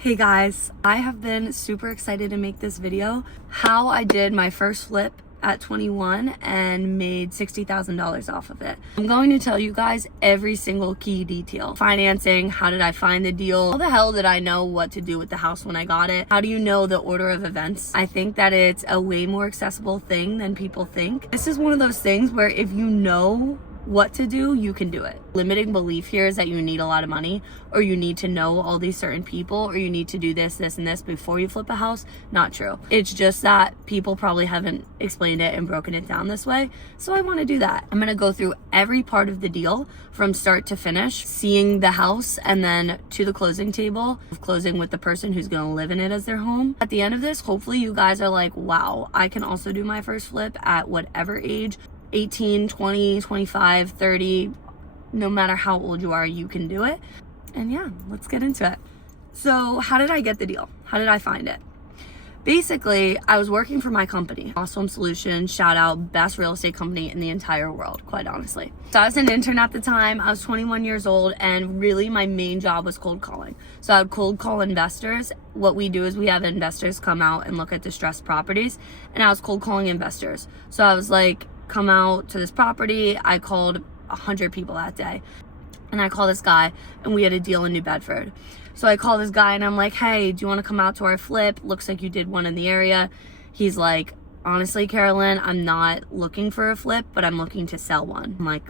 Hey guys, I have been super excited to make this video. How I did my first flip at 21 and made $60,000 off of it. I'm going to tell you guys every single key detail. Financing, how did I find the deal? How the hell did I know what to do with the house when I got it? How do you know the order of events? I think that it's a way more accessible thing than people think. This is one of those things where if you know what to do, you can do it. Limiting belief here is that you need a lot of money, or you need to know all these certain people, or you need to do this, this, and this before you flip a house. Not true. It's just that people probably haven't explained it and broken it down this way. So I want to do that. I'm going to go through every part of the deal from start to finish, seeing the house and then to the closing table, closing with the person who's going to live in it as their home. At the end of this, hopefully you guys are like, wow, I can also do my first flip at whatever age. 18, 20, 25, 30, no matter how old you are, you can do it. And yeah, let's get into it. So how did I get the deal? How did I find it? Basically, I was working for my company, Awesome Solutions, shout out, best real estate company in the entire world, quite honestly. So I was an intern at the time, I was 21 years old, and really my main job was cold calling. So I would cold call investors. What we do is we have investors come out and look at distressed properties, and I was cold calling investors. So I was like, come out to this property. I called 100 people that day, and I called this guy, and we had a deal in New Bedford. So I called this guy and I'm like, hey, do you want to come out to our flip? Looks like you did one in the area. He's like, honestly, Carolyn, I'm not looking for a flip, but I'm looking to sell one. I'm like,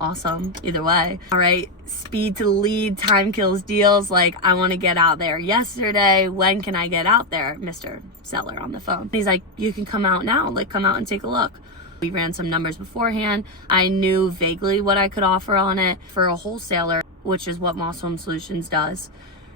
awesome, either way. All right, speed to the lead, time kills deals. Like, I want to get out there yesterday. When can I get out there? Mr. Seller on the phone. He's like, you can come out now. Like, come out and take a look. We ran some numbers beforehand. I knew vaguely what I could offer on it. For a wholesaler, which is what Moss Home Solutions does,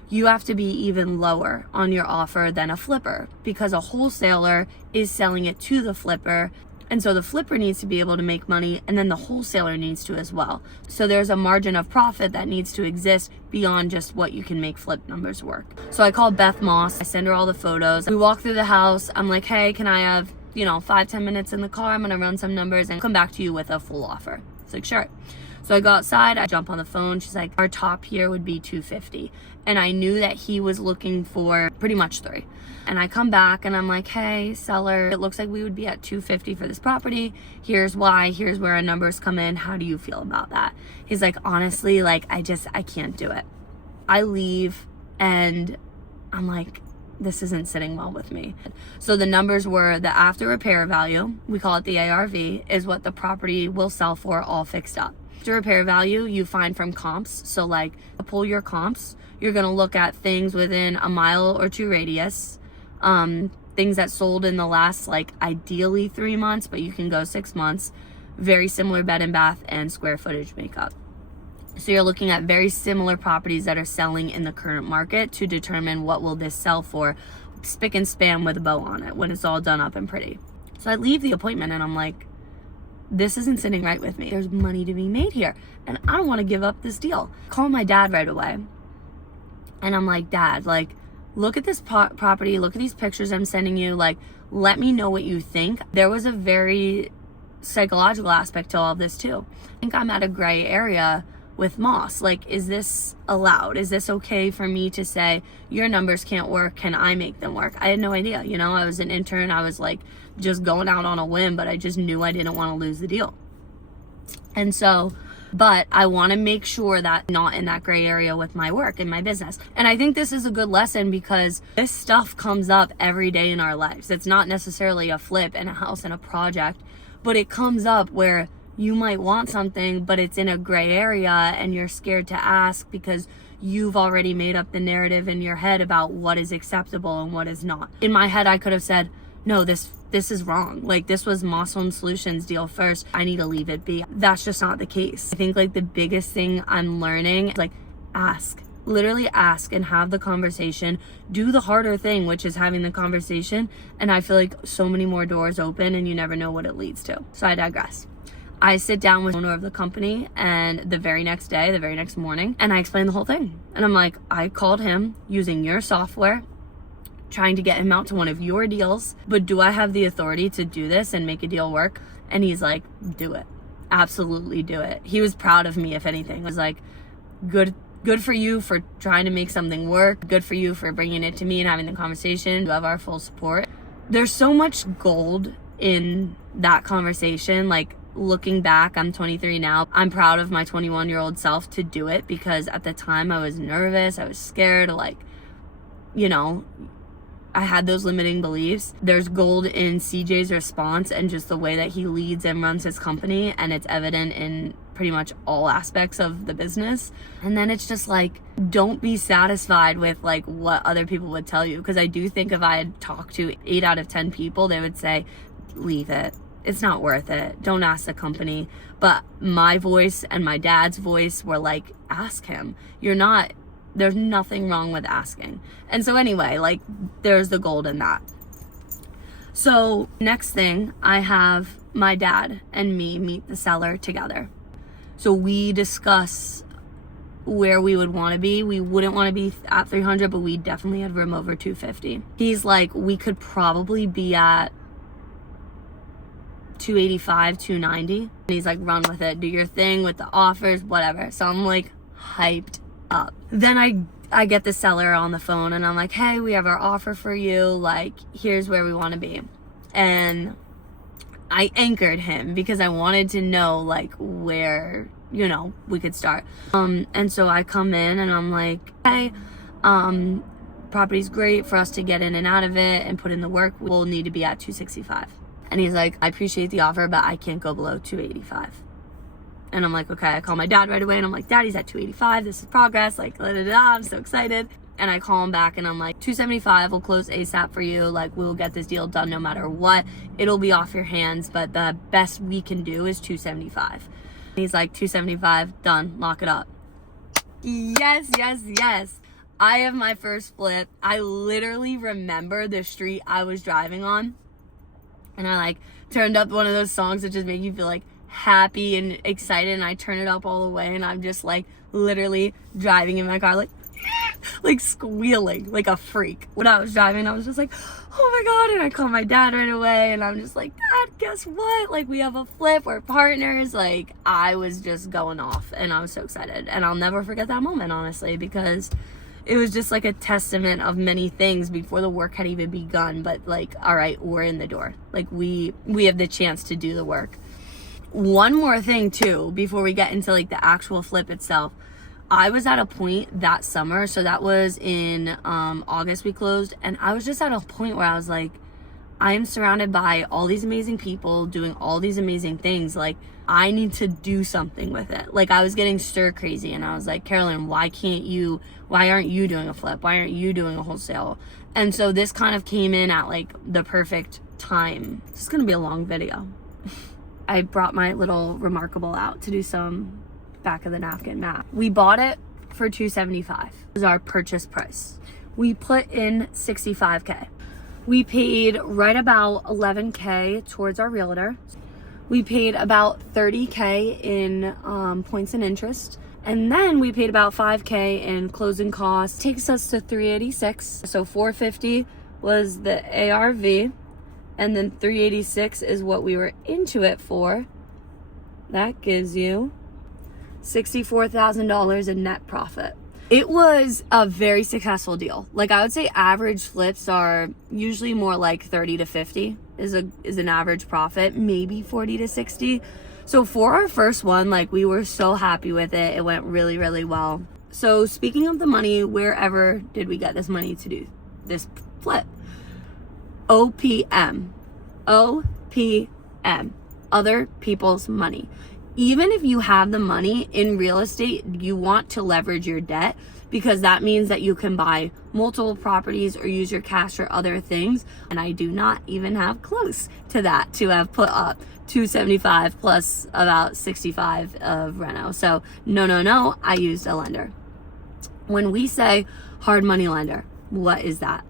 you have to be even lower on your offer than a flipper, because a wholesaler is selling it to the flipper. And so the flipper needs to be able to make money, and then the wholesaler needs to as well. So there's a margin of profit that needs to exist beyond just what you can make flip numbers work. So I called Beth Moss. I send her all the photos. We walk through the house. I'm like, hey, can I have 5-10 minutes in the car? I'm gonna run some numbers and come back to you with a full offer. It's like, sure. So I go outside, I jump on the phone. She's like, our top here would be 250. And I knew that he was looking for pretty much 3. And I come back and I'm like, hey, seller, it looks like we would be at 250 for this property. Here's why, here's where our numbers come in. How do you feel about that? He's like, honestly, like, I can't do it. I leave and I'm like, this isn't sitting well with me. So the numbers were the after repair value, we call it the ARV, is what the property will sell for all fixed up. After repair value, you find from comps. So like, pull your comps. You're gonna look at things within a mile or 2 radius, things that sold in the last, like, ideally 3 months, but you can go 6 months, very similar bed and bath and square footage makeup. So you're looking at very similar properties that are selling in the current market to determine what will this sell for, spick and span with a bow on it when it's all done up and pretty. So I leave the appointment and I'm like, this isn't sitting right with me. There's money to be made here, and I don't want to give up this deal. Call my dad right away. And I'm like, Dad, like, look at this property, look at these pictures I'm sending you, like, let me know what you think. There was a very psychological aspect to all of this too. I think I'm at a gray area with Moss. Like, is this allowed? Is this okay for me to say, your numbers can't work, can I make them work? I had no idea. I was an intern. I was like just going out on a whim, but I just knew I didn't want to lose the deal. And so, but I want to make sure that I'm not in that gray area with my work and my business. And I think this is a good lesson because this stuff comes up every day in our lives. It's not necessarily a flip and a house and a project, but it comes up where you might want something, but it's in a gray area and you're scared to ask because you've already made up the narrative in your head about what is acceptable and what is not. In my head, I could have said, no, this is wrong. Like, this was Moss Home Solutions deal first. I need to leave it be. That's just not the case. I think like the biggest thing I'm learning is like, ask. Literally ask and have the conversation. Do the harder thing, which is having the conversation. And I feel like so many more doors open and you never know what it leads to. So I digress. I sit down with the owner of the company, and the very next morning, and I explain the whole thing. And I'm like, I called him using your software, trying to get him out to one of your deals, but do I have the authority to do this and make a deal work? And he's like, do it. Absolutely do it. He was proud of me, if anything. It was like, good good for you for trying to make something work. Good for you for bringing it to me and having the conversation. You have our full support. There's so much gold in that conversation. Like, looking back, I'm 23 now. I'm proud of my 21-year-old self to do it, because at the time I was nervous. I was scared. Like, you know, I had those limiting beliefs. There's gold in CJ's response and just the way that he leads and runs his company, and it's evident in pretty much all aspects of the business. And then it's just like, don't be satisfied with like what other people would tell you, because I do think if I had talked to 8 out of 10 people, they would say, leave it. It's not worth it. Don't ask the company. But my voice and my dad's voice were like, ask him. There's nothing wrong with asking. And so anyway, like, there's the gold in that. So next thing, I have my dad and me meet the seller together. So we discuss where we would want to be. We wouldn't want to be at 300, but we definitely had room over 250. He's like, we could probably be at 285, 290. And he's like, run with it. Do your thing with the offers, whatever. So I'm like hyped up. Then I get the seller on the phone and I'm like, hey, we have our offer for you. Like, here's where we want to be. And I anchored him because I wanted to know like where, you know, we could start. And so I come in and I'm like, hey, property's great for us to get in and out of it and put in the work. We'll need to be at 265. And he's like, I appreciate the offer, but I can't go below 285. And I'm like, okay. I call my dad right away and I'm like, Daddy's at 285. This is progress. Like, I'm so excited. And I call him back and I'm like, 275 will close ASAP for you. Like, we'll get this deal done no matter what. It'll be off your hands, but the best we can do is 275. And he's like, 275, done, lock it up. Yes, yes, yes. I have my first flip. I literally remember the street I was driving on. And I like turned up one of those songs that just make you feel like happy and excited, and I turn it up all the way and I'm just like literally driving in my car like squealing like a freak. When I was driving, I was just like, oh my god. And I call my dad right away and I'm just like, Dad, guess what, like, we have a flip, we're partners. Like, I was just going off and I was so excited, and I'll never forget that moment, honestly, because it was just like a testament of many things before the work had even begun. But like, all right, we're in the door. Like, we have the chance to do the work. One more thing too, before we get into like the actual flip itself. I was at a point that summer, so that was in August we closed, and I was just at a point where I was like, I am surrounded by all these amazing people doing all these amazing things. Like, I need to do something with it. Like, I was getting stir crazy and I was like, Carolyn, why aren't you doing a flip? Why aren't you doing a wholesale? And so this kind of came in at like the perfect time. This is gonna be a long video. I brought my little Remarkable out to do some back of the napkin math. We bought it for $275. It was our purchase price. We put in $65K. We paid right about $11K towards our realtor. We paid about $30K in points and interest. And then we paid about $5K in closing costs. Takes us to $386. So $450 was the ARV. And then $386 is what we were into it for. That gives you $64,000 in net profit. It was a very successful deal. Like, I would say average flips are usually more like 30 to 50 is an average profit, maybe 40 to 60. So for our first one, like, we were so happy with it. It went really, really well. So speaking of the money, wherever did we get this money to do this flip? OPM. Other people's money. Even if you have the money in real estate, you want to leverage your debt, because that means that you can buy multiple properties or use your cash for other things. And I do not even have close to that to have put up 275 plus about 65 of reno. So no, I used a lender. When we say hard money lender, what is that?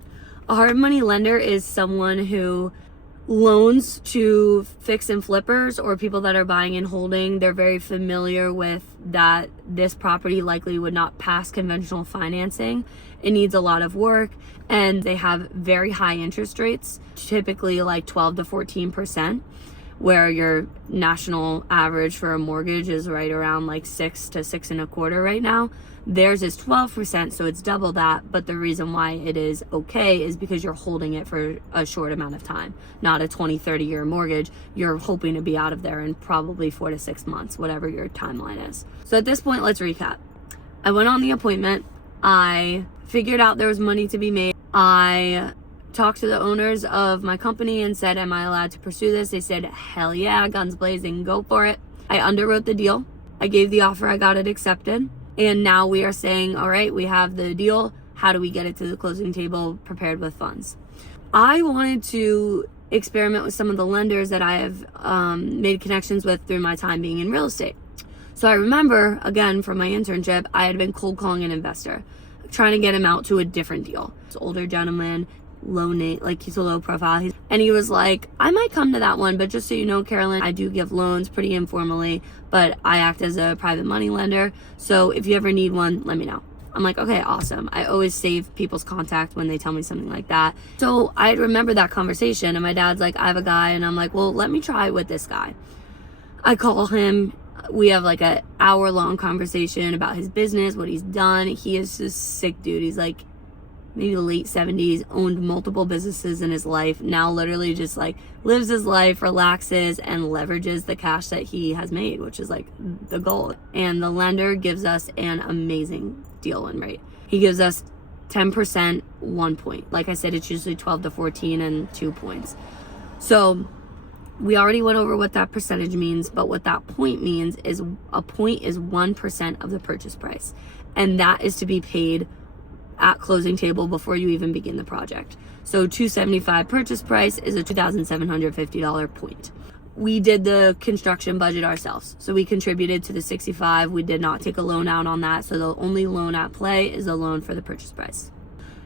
A hard money lender is someone who loans to fix and flippers or people that are buying and holding. They're very familiar with that this property likely would not pass conventional financing. It needs a lot of work, and they have very high interest rates, typically like 12 to 14%. where your national average for a mortgage is right around like 6 to 6.25 right now. Theirs is 12%, so it's double that. But the reason why it is okay is because you're holding it for a short amount of time, not a 20-30 year mortgage. You're hoping to be out of there in probably 4 to 6 months, whatever your timeline is. So at this point, let's recap. I went on the appointment. I figured out there was money to be made. I talked to the owners of my company and said, am I allowed to pursue this? They said, hell yeah, guns blazing, go for it. I underwrote the deal. I gave the offer, I got it accepted. And now we are saying, all right, we have the deal. How do we get it to the closing table prepared with funds? I wanted to experiment with some of the lenders that I have made connections with through my time being in real estate. So I remember, again, from my internship, I had been cold calling an investor, trying to get him out to a different deal. This older gentleman, low name, like he's a low profile. And he was like, I might come to that one, but just so you know, Carolyn, I do give loans pretty informally, but I act as a private money lender. So if you ever need one, let me know. I'm like, okay, awesome. I always save people's contact when they tell me something like that. So I remember that conversation, and my dad's like, I have a guy, and I'm like, well, let me try with this guy. I call him. We have like an hour-long conversation about his business, what he's done. He is just sick, dude. He's like maybe the late 70s, owned multiple businesses in his life, now literally just like lives his life, relaxes, and leverages the cash that he has made, which is like the goal. And the lender gives us an amazing deal win rate. He gives us 10%, 1 point. Like I said, it's usually 12 to 14 and 2 points. So we already went over what that percentage means, but what that point means is a point is 1% of the purchase price. And that is to be paid at closing table before you even begin the project. So $275 purchase price is a $2,750 point. We did the construction budget ourselves. So we contributed to the 65. We did not take a loan out on that. So the only loan at play is a loan for the purchase price.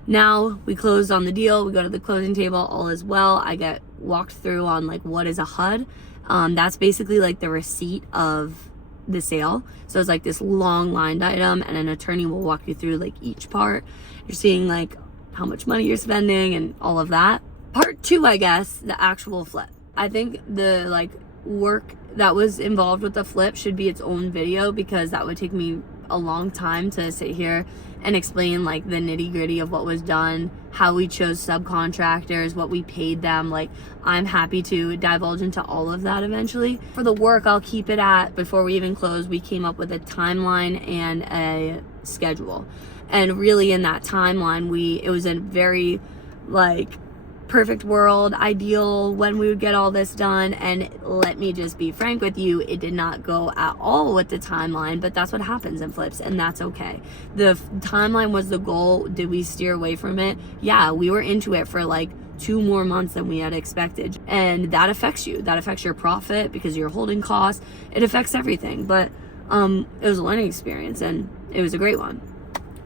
Now we closed on the deal. We go to the closing table, all is well. I get walked through on like what is a HUD. That's basically like the receipt of the sale. So it's like this long lined item, and an attorney will walk you through like each part. You're seeing like how much money you're spending and all of that. Part 2, I guess, the actual flip. I think the like work that was involved with the flip should be its own video, because that would take me a long time to sit here and explain like the nitty gritty of what was done, how we chose subcontractors, what we paid them. Like, I'm happy to divulge into all of that eventually. For the work, I'll keep it at, before we even close, we came up with a timeline and a schedule. And really in that timeline, it was a very like perfect world, ideal when we would get all this done. And let me just be frank with you, it did not go at all with the timeline, but that's what happens in flips, and that's okay. The timeline was the goal. Did we steer away from it? Yeah, we were into it for like 2 more months than we had expected, and that affects you. That affects your profit because you're holding costs. It affects everything, but it was a learning experience, and it was a great one.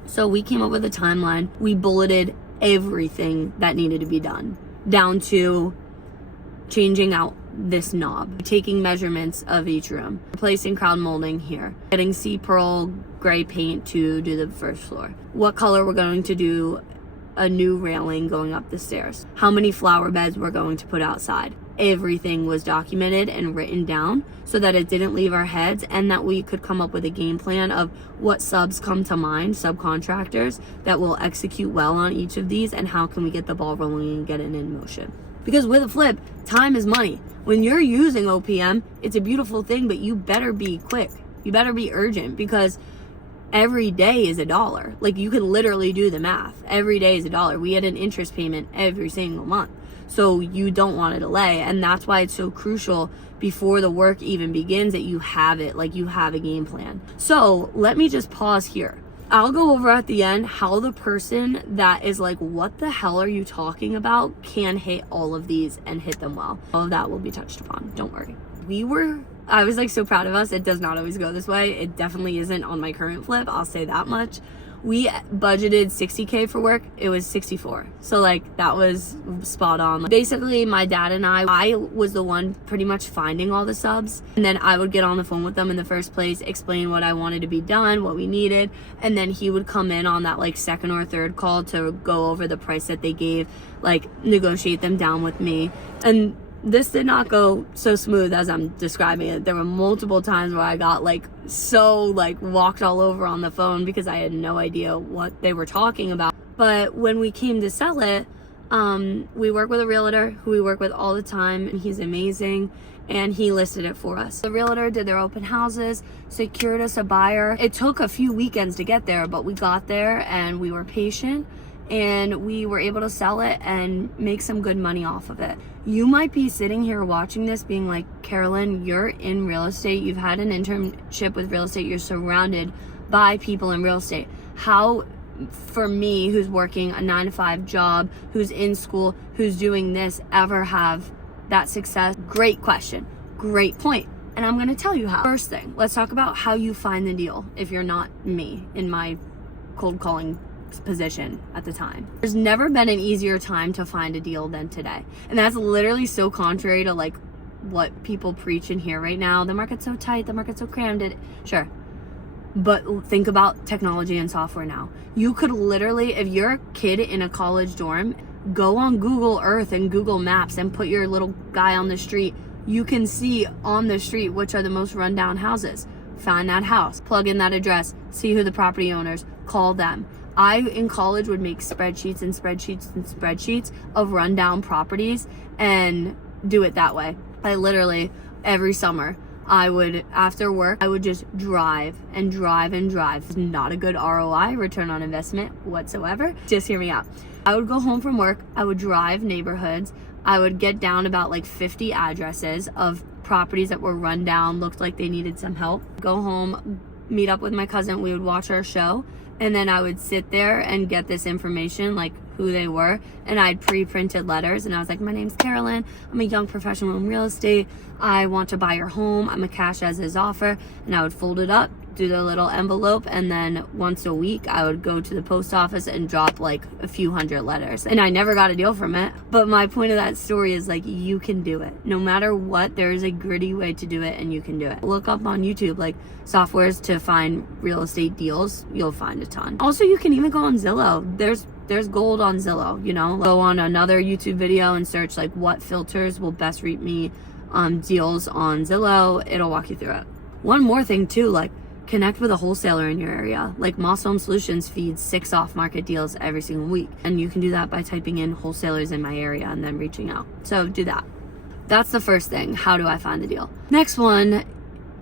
So we came up with a timeline. We bulleted everything that needed to be done, down to changing out this knob, taking measurements of each room, replacing crown molding here, getting sea pearl gray paint to do the first floor, what color we're going to do a new railing going up the stairs, how many flower beds we're going to put outside. Everything was documented and written down so that it didn't leave our heads, and that we could come up with a game plan of what subs come to mind, subcontractors that will execute well on each of these, and how can we get the ball rolling and get it in motion. Because with a flip, time is money. When you're using OPM, it's a beautiful thing, but you better be quick. You better be urgent, because every day is $1. Like, you can literally do the math. Every day is $1. We had an interest payment every single month. So you don't want to delay. And that's why it's so crucial before the work even begins that you have it, like you have a game plan. So let me just pause here. I'll go over at the end how the person that is like, what the hell are you talking about, can hit all of these and hit them well. All of that will be touched upon. Don't worry. I was like so proud of us. It does not always go this way. It definitely isn't on my current flip. I'll say that much. We budgeted $60K for work. It was $64. So like that was spot on. Basically, my dad and I was the one pretty much finding all the subs. And then I would get on the phone with them in the first place, explain what I wanted to be done, what we needed. And then he would come in on that like second or third call to go over the price that they gave, like negotiate them down with me. And this did not go so smooth as I'm describing it. There were multiple times where I got like so like walked all over on the phone because I had no idea what they were talking about. But when we came to sell it, we work with a realtor who we work with all the time, and he's amazing, and he listed it for us. The realtor did their open houses, secured us a buyer. It took a few weekends to get there, but we got there and we were patient, and we were able to sell it and make some good money off of it. You might be sitting here watching this being like, Carolyn, you're in real estate, you've had an internship with real estate, you're surrounded by people in real estate. How, for me, who's working a 9-to-5 job, who's in school, who's doing this, ever have that success? Great question, great point. And I'm gonna tell you how. First thing, let's talk about how you find the deal if you're not me in my cold calling position at the time. There's never been an easier time to find a deal than today. And that's literally so contrary to like what people preach and hear right now. The market's so tight, the market's so crammed. Sure. But think about technology and software now. You could literally, if you're a kid in a college dorm, go on Google Earth and Google Maps and put your little guy on the street. You can see on the street which are the most rundown houses. Find that house, plug in that address, see who the property owners, call them. I, in college, would make spreadsheets and spreadsheets and spreadsheets of rundown properties and do it that way. I literally, every summer, I would, after work, I would just drive and drive and drive. It's not a good ROI, return on investment whatsoever. Just hear me out. I would go home from work, I would drive neighborhoods, I would get down about like 50 addresses of properties that were run down, looked like they needed some help. Go home, meet up with my cousin, we would watch our show, and then I would sit there and get this information, like who they were, and I'd pre-printed letters, and I was like, my name's Carolyn, I'm a young professional in real estate, I want to buy your home, I'm a cash as is offer, and I would fold it up, do the little envelope, and then once a week I would go to the post office and drop like a few hundred letters, and I never got a deal from it. But my point of that story is like, you can do it no matter what. There is a gritty way to do it, and you can do it. Look up on YouTube like softwares to find real estate deals, you'll find a ton. Also, you can even go on Zillow. There's gold on Zillow, you know. Go on another YouTube video and search like what filters will best reap me deals on Zillow. It'll walk you through it. One more thing too, like connect with a wholesaler in your area. Like Moss Home Solutions feeds 6 off-market deals every single week, and you can do that by typing in wholesalers in my area and then reaching out. So do that. That's the first thing. How do I find the deal? Next one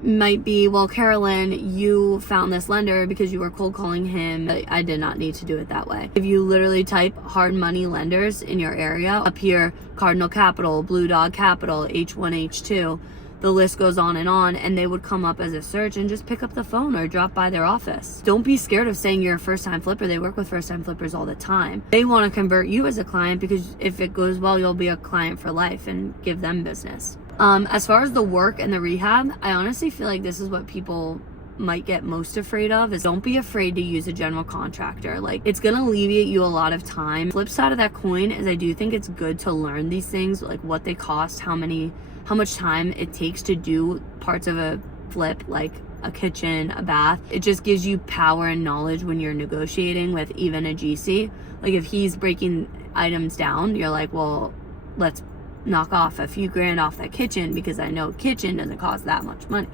might be, well, Carolyn, you found this lender because you were cold calling him. I did not need to do it that way. If you literally type hard money lenders in your area, up here, Cardinal Capital, Blue Dog Capital, H1H2, the list goes on, and they would come up as a search, and just pick up the phone or drop by their office. Don't be scared of saying you're a first-time flipper. They work with first-time flippers all the time. They want to convert you as a client because if it goes well, you'll be a client for life and give them business. As far as the work and the rehab, I honestly feel like this is what people might get most afraid of, is don't be afraid to use a general contractor. Like, it's gonna alleviate you a lot of time. Flip side of that coin is I do think it's good to learn these things, like what they cost, how much time it takes to do parts of a flip, like a kitchen, a bath. It just gives you power and knowledge when you're negotiating with even a GC. Like if he's breaking items down, you're like, well, let's knock off a few grand off that kitchen because I know kitchen doesn't cost that much money.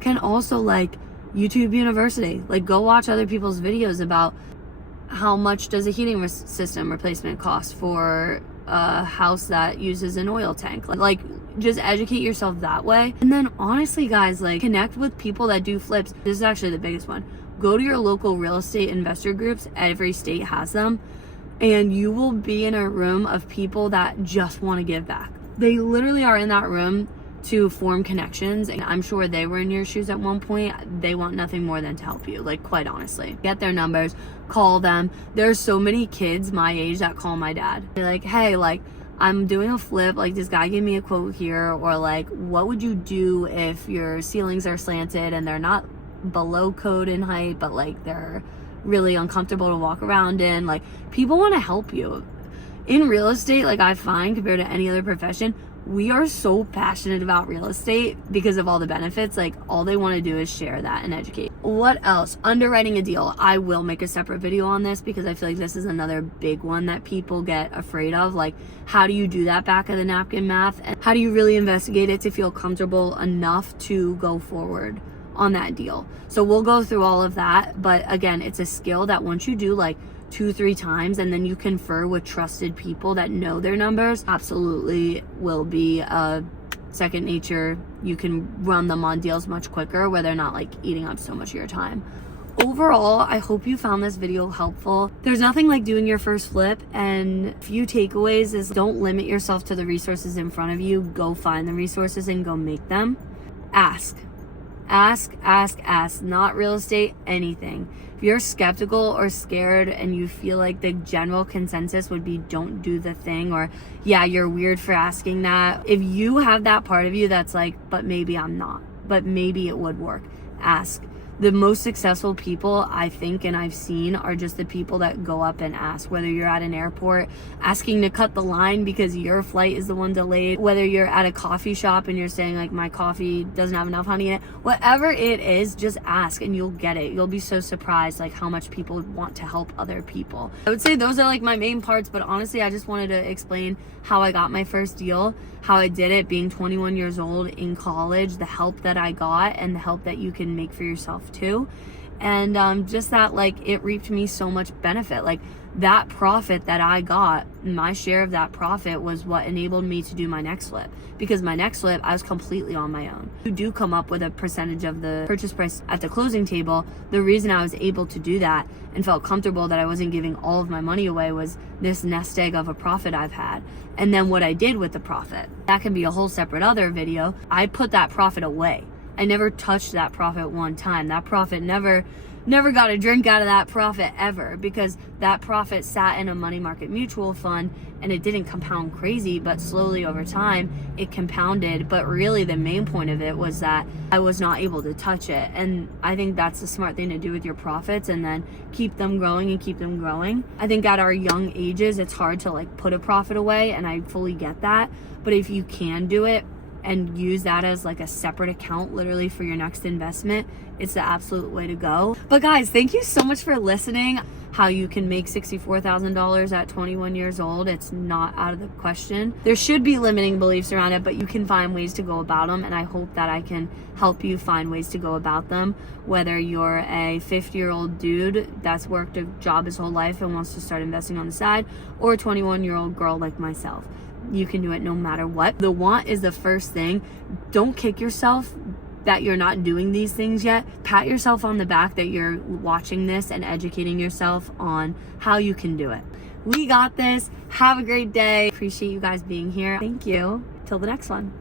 Can also, like, YouTube University, like go watch other people's videos about how much does a heating system replacement cost for a house that uses an oil tank. Like just educate yourself that way. And then honestly, guys, like connect with people that do flips. This is actually the biggest one. Go to your local real estate investor groups. Every state has them, and you will be in a room of people that just want to give back. They literally are in that room to form connections, and I'm sure they were in your shoes at one point. They want nothing more than to help you, like quite honestly. Get their numbers, call them. There's so many kids my age that call my dad. They're like, hey, like I'm doing a flip, like this guy gave me a quote here, or like what would you do if your ceilings are slanted and they're not below code in height, but like they're really uncomfortable to walk around in. Like people want to help you. In real estate, like I find compared to any other profession, we are so passionate about real estate because of all the benefits. Like, all they want to do is share that and educate. What else? Underwriting a deal. I will make a separate video on this because I feel like this is another big one that people get afraid of. Like, how do you do that back of the napkin math? And how do you really investigate it to feel comfortable enough to go forward on that deal? So we'll go through all of that. But again, it's a skill that once you do like 2-3 times and then you confer with trusted people that know their numbers, absolutely will be second nature. You can run them on deals much quicker where they're not like eating up so much of your time. Overall, I hope you found this video helpful. There's nothing like doing your first flip, and a few takeaways is don't limit yourself to the resources in front of you. Go find the resources and go make them. Ask, not real estate, anything. If you're skeptical or scared and you feel like the general consensus would be don't do the thing, or yeah, you're weird for asking that. If you have that part of you that's like, but maybe I'm not, but maybe it would work, ask. The most successful people I think and I've seen are just the people that go up and ask. Whether you're at an airport asking to cut the line because your flight is the one delayed, whether you're at a coffee shop and you're saying like my coffee doesn't have enough honey in it, whatever it is, just ask and you'll get it. You'll be so surprised like how much people want to help other people. I would say those are like my main parts, but honestly I just wanted to explain how I got my first deal, how I did it being 21 years old in college, the help that I got and the help that you can make for yourself too. And just that like it reaped me so much benefit. Like that profit that I got, my share of that profit was what enabled me to do my next flip, because my next flip I was completely on my own. You do come up with a percentage of the purchase price at the closing table. The reason I was able to do that and felt comfortable that I wasn't giving all of my money away was this nest egg of a profit I've had. And then what I did with the profit, that can be a whole separate other video. I put that profit away. I never touched that profit one time. That profit never got a drink out of that profit ever, because that profit sat in a money market mutual fund and it didn't compound crazy, but slowly over time it compounded. But really the main point of it was that I was not able to touch it. And I think that's the smart thing to do with your profits, and then keep them growing and keep them growing. I think at our young ages it's hard to like put a profit away, and I fully get that. But if you can do it and use that as like a separate account literally for your next investment, it's the absolute way to go. But guys, thank you so much for listening. How you can make $64,000 at 21 years old, it's not out of the question. There should be limiting beliefs around it, but you can find ways to go about them, and I hope that I can help you find ways to go about them. Whether you're a 50-year-old dude that's worked a job his whole life and wants to start investing on the side, or a 21-year-old girl like myself. You can do it no matter what. The want is the first thing. Don't kick yourself that you're not doing these things yet. Pat yourself on the back that you're watching this and educating yourself on how you can do it. We got this. Have a great day. Appreciate you guys being here. Thank you. Till the next one.